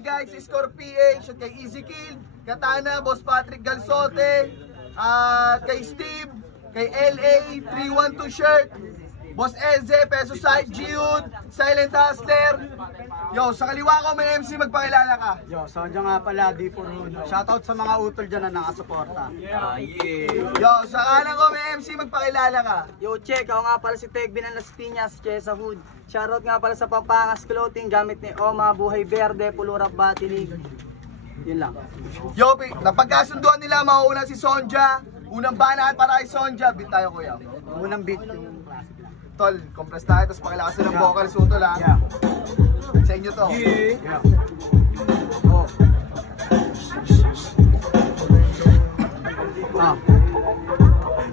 guys, Score PH, at kay Easy Kill, Katana, Boss Patrick Galsote, at kay Steve, kay LA, 312 Shirt, Boss Eze, Peso Side, Giud, Silent Hustler. Yo, sa kaliwa ko may MC, magpakilala ka. Yo, Sonja nga pala, D4 Shoutout sa mga utol dyan na nakasuporta. Yo, sa kanan ko may MC, magpakilala ka. Yo, check, ako nga pala si Tegbin ng Las Piñas, Chesa Hood. Shoutout nga pala sa Pampangas Clothing, gamit ni Oma, Buhay Verde, Pulurap Batinig. Yun lang. Yo, napagkasunduan nila, mauuna si Sonja. Unang banat para kay Sonja. Beat tayo, kuya. Unang beat. Tol, compress tayo, tapos pakilakas ng vocals utol ha. Yeah. Sa inyo to. Yeah. Oh.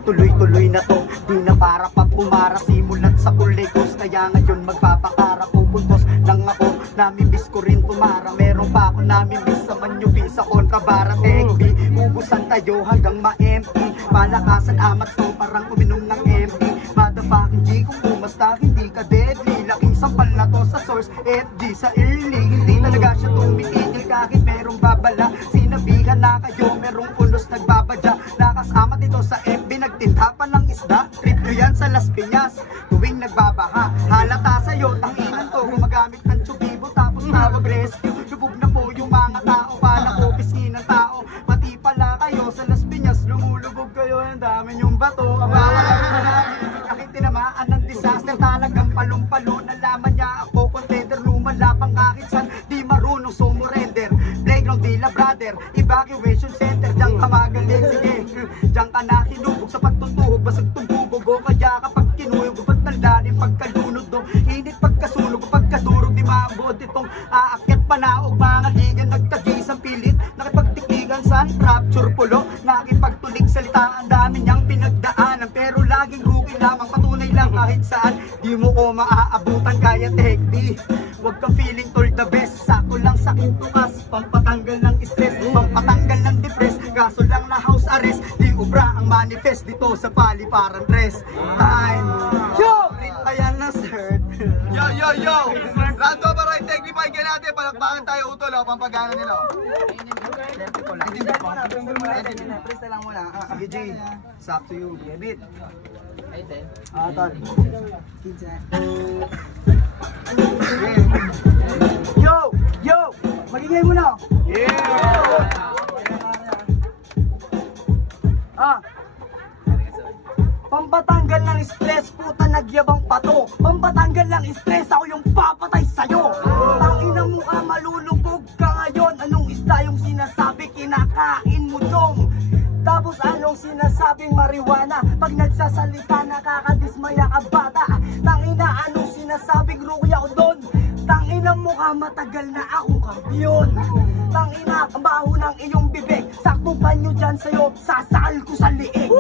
Tuloy-tuloy na to, di na para pag pumara. Simulat sa kulikos, kaya ngayon magpapakara. Pupuntos lang ako, namimiss ko rin tumara. Meron pa ako namimiss sa manyubi sa kontrabara. Tekbi, ubusan tayo hanggang ma-empty. Palakasan amat to, parang uminom ng empty. Motherfucking G, kung pumasta, hindi ka deadly. Laking sampal na to sa source, FG sa early. Hindi talaga siya tumitigil kahit merong babala. Sinabihan na kayo, merong ulos nagbabadya. Nakasama dito sa FB, nagtinda pa ng isda. Trip nyo yan sa Las Piñas, tuwing nagbabaha. Halata sa'yo, tanginan to, gumagamit ng tsubibo. Tapos tawag rescue, lubog na po yung mga tao. Pala ko, pisngi ng tao. Pati pala kayo sa Las Piñas, lumulubog kayo. Ang dami yung bato, kabawa tinamaan ng disaster, talagang palong-palo. Nalaman niya ako, contender, lumalapang kahit san di marunong sumurrender. Playground Villa Brother, evacuation center. Diyan ka magaling, sige, diyan ka na hinubog sa pagtutuhog, basag tububog o kaya kapag kinuyog, ba't nalalim pagkalunod do, init pagkasunog, pagkadurog, di maabot itong aakyat panaog. Mga ligan nagtagisang pilit, nakipagtiktigan sa rapture pulo, nakipagtulig salita. Ang dami niyang pinagdaanan, pero laging rookie lamang, patunay lang kahit saan. Di mo ko maaabutan kaya Tekbi, huwag kang feeling told the best. Sako lang sa kintukas, pampatanggal ng stress, pampatanggal ng depress. Kaso lang na house arrest, di ubra ang manifest dito sa paliparan dress. Time, yo! Ayan na sir. Yo, yo, yo! Rando ba right, Tekbi, pakinggan natin. Palakpakan tayo utol, pampagana nila. Presta lang muna. Sige J, it's up to you. Beat. Tol. Yo! Yo! Magingay mo na! Pampatanggal ng stress, puta nagyabang pato. Pampatanggal ng stress, ako yung papatay sa'yo. Tangina mo ka, malulubog ka ngayon. Anong isda yung sinasabi, kinakain mo dong? Tapos anong sinasabing marijuana? Pag nagsasalita nakakadismaya ka bata. Tangina anong sinasabing rookie ako doon? Tangina mo ka, matagal na akong kampiyon. Tangina, ang baho ng iyong bibig. Saktong panyo dyan sa'yo, sasakal ko sa liig.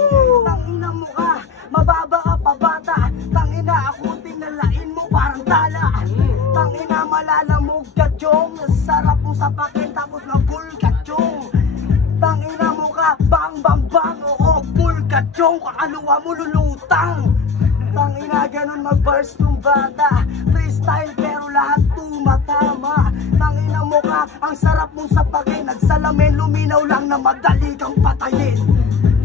Tangina mo ka, mababa ka pa bata. Tangina ako tinalain mo parang tala. Tangina malalamog ka chong, sarap mo sa pakin tapos nabul ka chong. Tangina mo ka, bang bang bang, oo, full ka chong, kakaluwa mo lulutang. Tangina ganun mag-burst ng bata, freestyle pero lahat tumatama. Tangina mo ka, ang sarap mong sapakin, nagsalamin luminaw lang na madali kang patayin.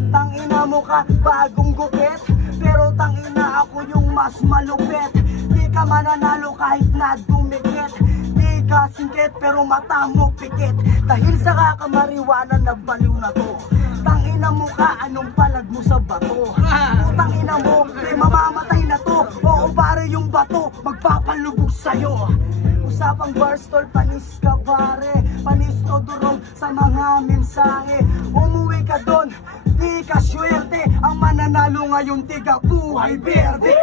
Tangina mo ka, bagong gupit, pero tangina ako yung mas malupit. Di ka mananalo kahit na dumikit, di ka singkit pero mata mo pikit. Dahil sa kakamariwana nagbaliw na to. Tangina mo ka, anong palag mo sa bato? Tangina mo, mamamatay na to. Oo pare yung bato, magpapalubog sa'yo. Usapang barstol, panis ka pare, panis o durog sa mga mensahe. Umuwi ka doon, di ka swerte. Ang mananalo ngayon, tiga Buhay Verde.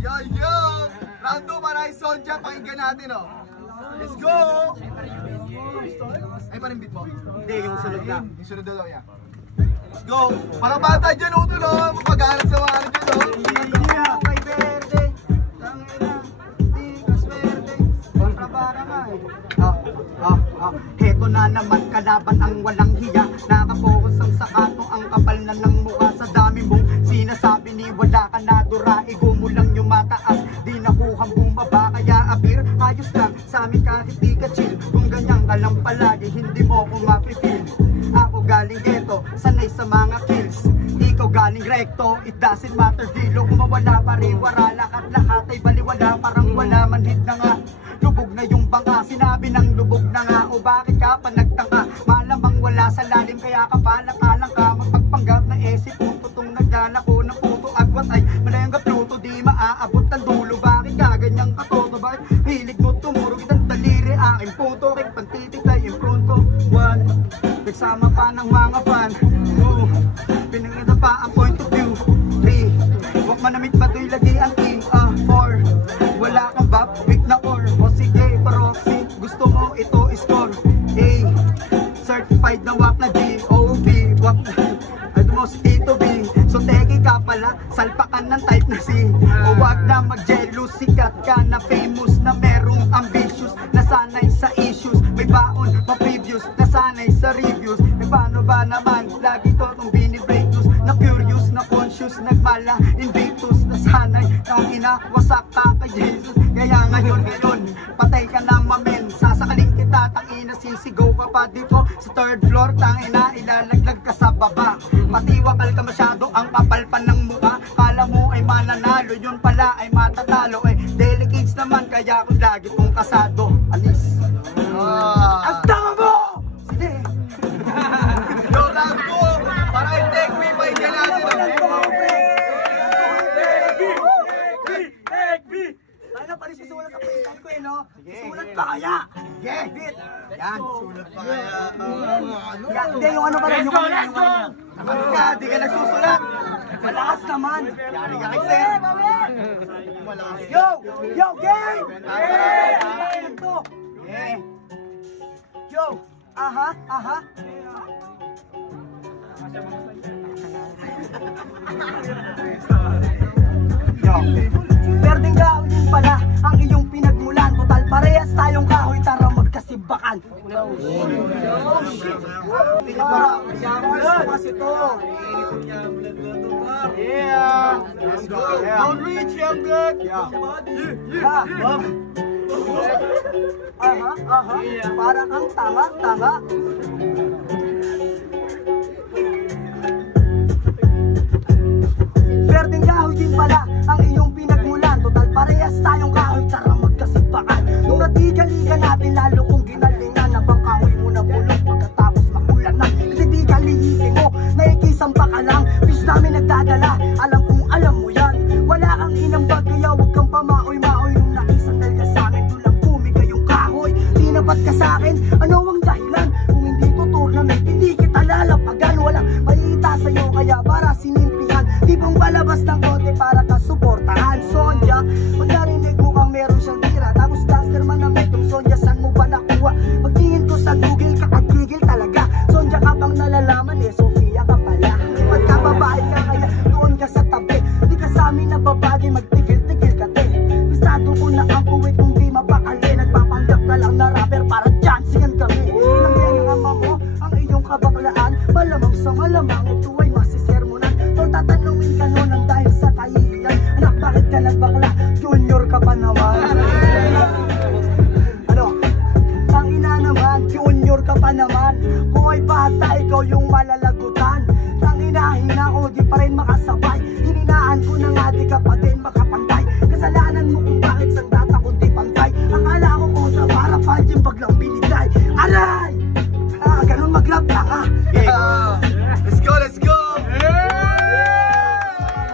Yo, yo! Round 2 para kay Sonja, pakinggan natin oh. Let's go! Ay pa rin beat mo? Hindi, yung sunod na. Yung sunod daw niya. Let's go! Parang bata dyan utol oh, mapag-aarap sa mga ano dyan oh. Buhay Verde, tangina, di ka swerte, kontrabara nga eh. Heto na naman kalaban ang walang hiya. Nakapokus ang sakato, ang kapal na ng mukha. Sa dami mong sinasabi ni wala ka na dura. Igo mo lang yung mataas, di nakuhang bumaba. Kaya abir, ayos lang amin kahit di ka chill. Kung ganyan ka lang palagi, hindi mo ko mapipil. Ako galing ghetto, sanay sa mga kills. Ikaw galing recto, it doesn't matter dilo. Kung mawala pa rin, wala at lahat ay baliwala. Parang wala manhid na nga, lubog na yung bangka. Sinabi ng lubog na nga, o bakit ka pa nagtanga? Malamang wala sa lalim, kaya ka palakalang ka. Magpagpanggap na esip, tutong naglalako ng puto. Agwat ay malayang gapluto, di maaabot ang dulo. Bakit ka ganyang katoto? Bakit hilig mo tumuro? Kitang daliri, aking puto. Kay pantitiklay yung pronto. 1, nagsama pa ng mga fan. 2, pinangita pa ang point of view. 3, huwag manamit ba to'y lagi ang T. 4, wala kang bap, weak na core. O sige, proxy, gusto mo ito score. A, certified na wak na G. O, B, wak na mo si Tito B. So teki ka pala, salpakan ng type na C. O wag na mag-jealous, sikat ka na famous, na merong ambitious, nasanay sa issues. May baon, ma-previous, nasanay sa reviews. E paano ba naman, lagi to itong binibreak news. Na curious, na conscious, nagmala, invictus, nasanay, kang inawasak ka kay Jesus. Kaya ngayon, patay ka na mamen. Sasakaling kita, tangina, sisigaw ka pa dito sa 3rd floor, tangina, ilalaglag ka sa baba. Matiwakal ka masyado, ang kapalpan ng mukha. Kala mo ay mananalo, yun pala ay matatalo. Eh, delicates naman, kaya kung lagi kong kasado. Alis. Ang tama mo! Sige. Yo, Rambo! Para yung take me, pahinga natin ako. Tayo na pala susulat sa pinsan ko eh, no? Susulat pa kaya! Yeah, bit. Yan, sulat pa kaya. Hindi, yung ano pa rin, yung ano. Naman ka, di ka nagsusulat. Malakas naman! Yari ka kay Sir. Yo! Yo, game! Yeah. Yo! Aha, aha! Yo. Perdeng kahoy din pala ang iyong pinagmulan. Total parehas tayong kahoy, tara magkasibakan. Kasi to. Yeah! Let's go! Don't reach, young blood! Aha, aha. Para kang tanga, tanga. Perdeng kahoy din pala ang iyong pinagmulan. Total parehas tayong kahoy, tara magkasibakan. Nung natigaligan natin, lalo kong ginalingan na bang kahoy mo na bulok pagkatapos makulan na. Kasi di ka lihitin mo, naikisampa ka lang. Bis namin nagdadala, alam kong alam mo yan. Wala kang inambag, kaya huwag kang pamaoy-maoy. Nung nakisandal ka sa amin, tulang kumika yung kahoy. Tinapat ka sa akin, ano ang dahilan? Kung hindi to tournament, hindi kita lalapagan. Walang maiita sa'yo, kaya para sinimplihan. Di pong palabas ng kote para kasuportahan. Sonja, kung narinig mo kang meron siyang tira, tapos duster man na metong Sonja, saan mo ba nakuha? Pagtingin ko sa Google, kakagigil talaga. Sonja ka bang nalalaman, eh Sofia ka pala. Ba't ka babae ka, kaya doon ka sa tabi. Di ka sa amin na babagi, magtigil-tigil ka te. Gustado ko na ang kuwit kung di mapakali. Nagpapanggap na lang na rapper para jansingan kami. Ilang yung ama mo, ang iyong kabaklaan. Malamang sa malamang, ito ay masisermonan. Tol, tatanungin ka nun ang dahil sa kahihiyan. Anak, bakit ka nagbakla? Junior ka pa naman. Ano? Tangina naman, junior ka pa naman. Kung ay bata, ikaw yung malalagutan. Tangina-hina ko, di pa rin makasabay. Hininaan ko na nga, di ka pa din makapantay. Kasalanan mo kung bakit sandata ko di pantay. Akala ko kontra para pa-gym baglang binigay. Aray! Ganun mag-rap lang ah. Yeah! Let's go, let's go!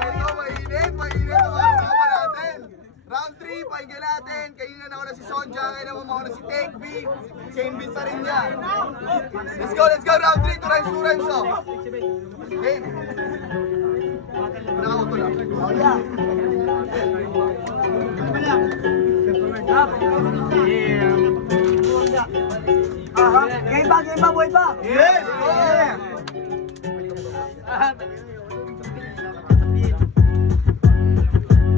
Ito, mainit ang kasama natin. Round 3, pahinga natin. Kanina nauna si Sonja, ngayon naman mauna si Take B. Same beat pa rin niya. Let's go, round 3, 2 rounds, oh. Game. Nakauto lang. Oh yeah. Aha, game ba, boy ba? Yes!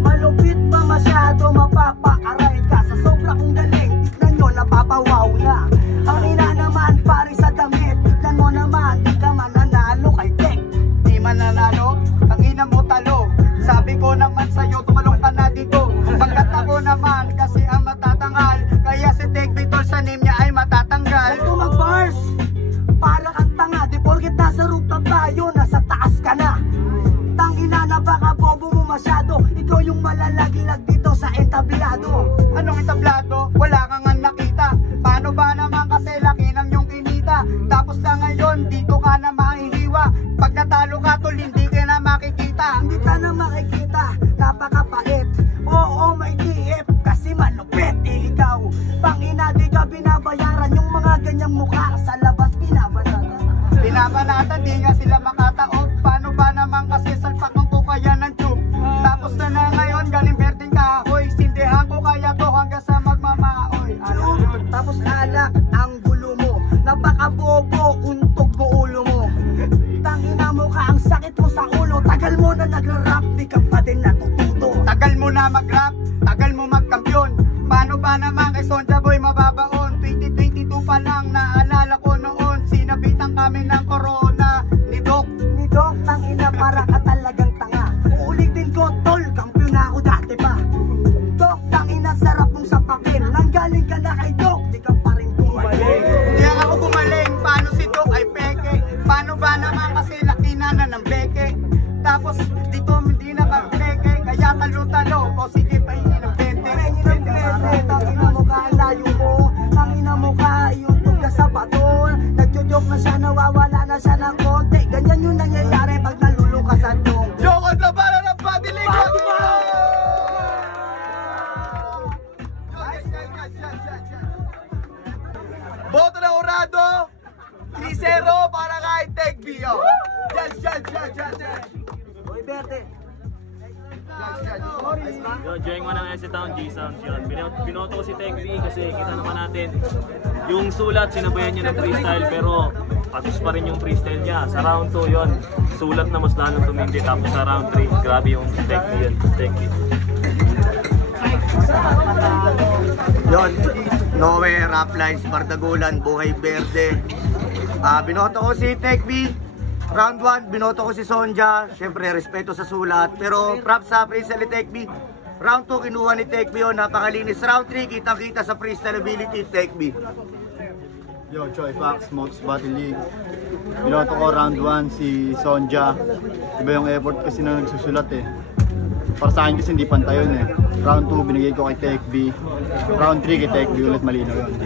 Malupit ba masyado, mapapaaray ka. Sa sobra kong galing, tignan nyo, napapawaw na. Ang ina naman, pari sa damit. Tignan mo naman, di ka mananalo kay Tek. Di man nanalo, ang ina mo talo. Sabi ko naman sa'yo, tumalong ka na dito. Pagkat ako naman, kasi ang matatangal. Kaya si Tekbi tol sa name niya ay matatanggal. Huwag mag-bars, para kang tanga. Di porket nasa rooftop tayo, nasa taas ka na. Tangina na baka bobo mo masyado. Ikaw yung malalaglag dito sa entablado. Anong itablado? Wala kang nga nakita. Paano ba naman kasi laki ng yung kinita? Tapos na ngayon, dito ka na mahihiwa. Pag natalo ka tol, hindi ka na makikita. Hindi ka na makikita, napakapait. Oo, may TF, kasi malupit. Ikaw, pangina di ka binabayaran. Yung mga ganyang mukha sa labas binabanatan. Binabanatan, di nga sila makataot. Paano ba naman kasi salpakan ko kaya ng tube? Tapos na ngayon, galing berdeng kahoy. Sindihan ko kaya to hanggang sa magmamaoy. Tapos alak ang gulo mo. Napakabobo, untog mo ulo mo. Tangina mo ka, ang sakit mo sa ulo. Tagal mo na nagra-rap, di ka pa din natututo. Tagal mo na mag-rap, tagal mo magkampiyon. Paano ba naman kay Sonja Boy mababaon? 2022 pa lang, naalala ko noon. Sinabitan kami ng corona ni Doc. Ni Doc, tangina para ka talagang tanga. Uulitin ko, tol, kampiyon na ako dati pa. Doc, tangina sarap mong sapakin. Nanggaling ka na kay Doc, di ka pa rin gumaling. Hindi ako gumaling, paano si Doc ay peke? Paano ba naman kasi laki na ng beke? Tapos dito hindi na pag-peke, kaya talo-talo. O sige pa hindi ng 20. Tangina mo ka, ang layo mo. Tangina mo ka, yung tugla sa baton. Nagjo-joke na siya, nawawala na siya ng konti. Ganyan yung nangyayari pag naluluka sa dong. Joke on the para ng padilikot! Boto ng Urado, 3-0 para kay Tekbi. Uy, Berte. Yo, join mo ng SC Town G-Sound yun. Binoto ko si Tekbi kasi kita naman natin yung sulat, sinabayan niya ng freestyle pero patus pa rin yung freestyle niya. Sa round 2 yun, sulat na mas lalong tumindi. Tapos sa round 3, grabe yung Tekbi yun. Tekbi. Yon, Noe, Rap Lines, Bardagulan, Buhay Berde. Binoto ko si Tekbi. Round 1, binoto ko si Sonja. Siyempre, respeto sa sulat. Pero props sa freestyle ni Tekbi. Round 2, kinuha ni Tekbi yun. Napakalinis. Round 3, kitang-kita sa freestyle ability, Tekbi. Yo, Choi Fox, Mox Battle League. Binoto ko round 1 si Sonja. Iba yung effort kasi na nagsusulat eh. Para sa akin kasi hindi pantay yun eh. Round 2 binigay ko kay Tekbi. Round 3 kay Tekbi ulit, malinaw yun.